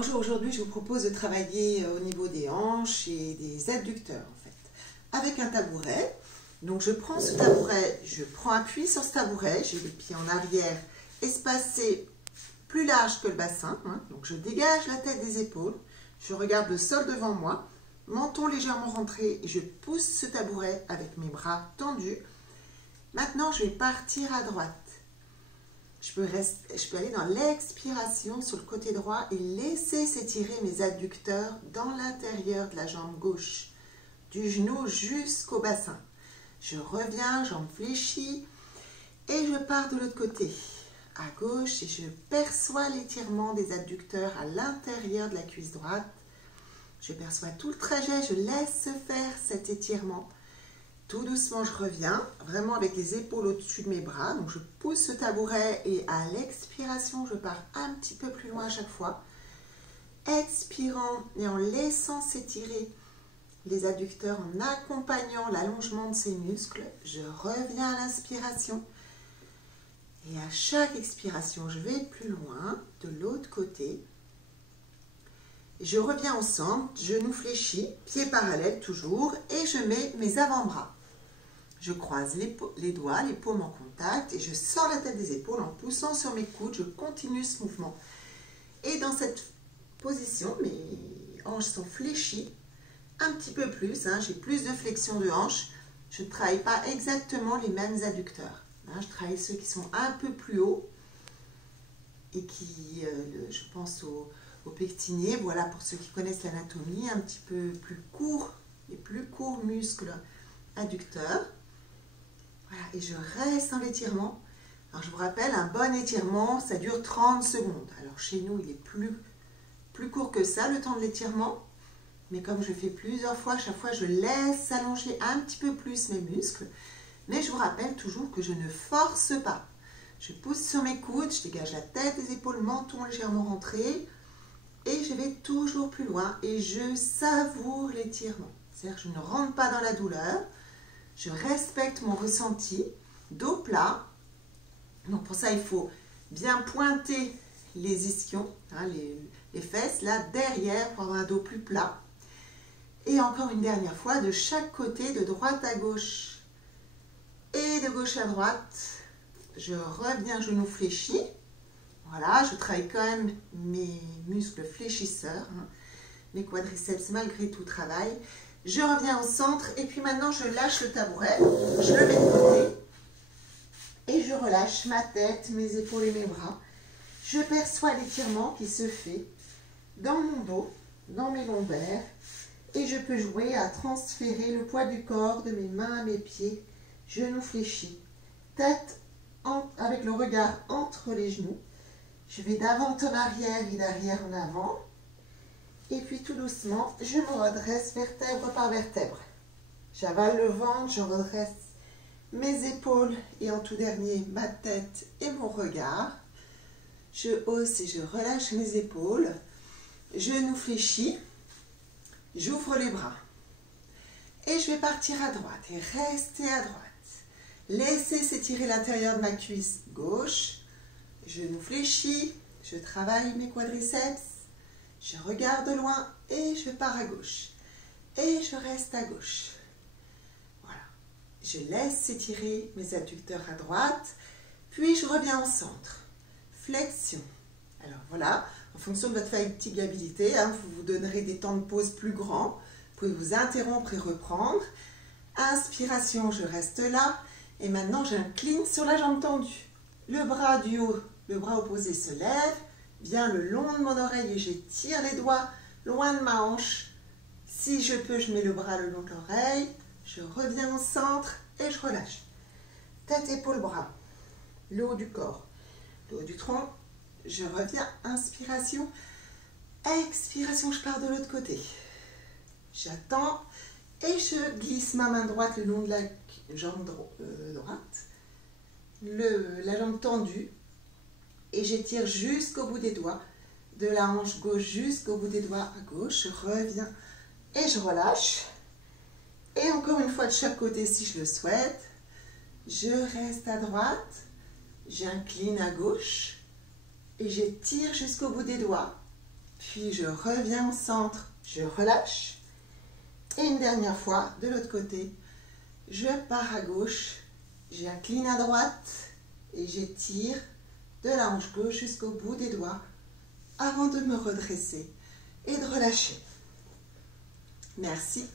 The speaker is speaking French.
Bonjour, aujourd'hui je vous propose de travailler au niveau des hanches et des adducteurs en fait, avec un tabouret. Donc je prends ce tabouret, je prends appui sur ce tabouret, j'ai les pieds en arrière espacés plus larges que le bassin, donc je dégage la tête des épaules, je regarde le sol devant moi, menton légèrement rentré et je pousse ce tabouret avec mes bras tendus. Maintenant je vais partir à droite. Je peux aller dans l'expiration sur le côté droit et laisser s'étirer mes adducteurs dans l'intérieur de la jambe gauche, du genou jusqu'au bassin. Je reviens, jambe fléchie et je pars de l'autre côté, à gauche, et je perçois l'étirement des adducteurs à l'intérieur de la cuisse droite. Je perçois tout le trajet, je laisse faire cet étirement. Tout doucement, je reviens, vraiment avec les épaules au-dessus de mes bras. Donc, je pousse ce tabouret et à l'expiration, je pars un petit peu plus loin à chaque fois. Expirant et en laissant s'étirer les adducteurs, en accompagnant l'allongement de ces muscles, je reviens à l'inspiration. Et à chaque expiration, je vais plus loin, de l'autre côté. Je reviens au centre, genoux fléchis, pieds parallèles toujours, et je mets mes avant-bras. Je croise les doigts, les paumes en contact, et je sors la tête des épaules en poussant sur mes coudes. Je continue ce mouvement. Et dans cette position, mes hanches sont fléchies, un petit peu plus, j'ai plus de flexion de hanches. Je ne travaille pas exactement les mêmes adducteurs. Je travaille ceux qui sont un peu plus hauts, et qui, je pense au pectiné, voilà pour ceux qui connaissent l'anatomie, un petit peu plus courts, les plus courts muscles adducteurs. Voilà, et je reste dans l'étirement. Alors je vous rappelle, un bon étirement, ça dure 30 secondes. Alors chez nous, il est plus court que ça, le temps de l'étirement. Mais comme je fais plusieurs fois, à chaque fois, je laisse allonger un petit peu plus mes muscles. Mais je vous rappelle toujours que je ne force pas. Je pousse sur mes coudes, je dégage la tête, les épaules, menton légèrement rentré. Et je vais toujours plus loin et je savoure l'étirement. C'est-à-dire que je ne rentre pas dans la douleur. Je respecte mon ressenti, dos plat. Donc pour ça, il faut bien pointer les ischions, les fesses, là, derrière, pour avoir un dos plus plat. Et encore une dernière fois, de chaque côté, de droite à gauche et de gauche à droite, je reviens genoux fléchis. Voilà, je travaille quand même mes muscles fléchisseurs, mes quadriceps malgré tout travaillent. Je reviens au centre et puis maintenant je lâche le tabouret, je le mets de côté et je relâche ma tête, mes épaules et mes bras. Je perçois l'étirement qui se fait dans mon dos, dans mes lombaires, et je peux jouer à transférer le poids du corps de mes mains à mes pieds, genoux fléchis, tête avec le regard entre les genoux. Je vais d'avant en arrière et d'arrière en avant. Et puis tout doucement, je me redresse vertèbre par vertèbre. J'avale le ventre, je redresse mes épaules et en tout dernier, ma tête et mon regard. Je hausse et je relâche mes épaules. Genoux fléchis. J'ouvre les bras. Et je vais partir à droite et rester à droite. Laissez s'étirer l'intérieur de ma cuisse gauche. Genoux fléchis, je travaille mes quadriceps, je regarde loin et je pars à gauche. Et je reste à gauche. Voilà. Je laisse s'étirer mes adducteurs à droite, puis je reviens au centre. Flexion. Alors voilà, en fonction de votre fatigabilité, vous vous donnerez des temps de pause plus grands. Vous pouvez vous interrompre et reprendre. Inspiration, je reste là. Et maintenant, j'incline sur la jambe tendue. Le bras du haut. Le bras opposé se lève, vient le long de mon oreille et j'étire les doigts loin de ma hanche. Si je peux, je mets le bras le long de l'oreille. Je reviens au centre et je relâche. Tête, épaules, bras. Le haut du corps, le haut du tronc. Je reviens. Inspiration. Expiration, je pars de l'autre côté. J'attends et je glisse ma main droite le long de la jambe droite. La jambe tendue. Et j'étire jusqu'au bout des doigts, de la hanche gauche jusqu'au bout des doigts à gauche. Je reviens et je relâche. Et encore une fois de chaque côté si je le souhaite. Je reste à droite, j'incline à gauche et j'étire jusqu'au bout des doigts. puis je reviens au centre, je relâche. Et une dernière fois, de l'autre côté, je pars à gauche, j'incline à droite et j'étire de la hanche gauche jusqu'au bout des doigts avant de me redresser et de relâcher. Merci.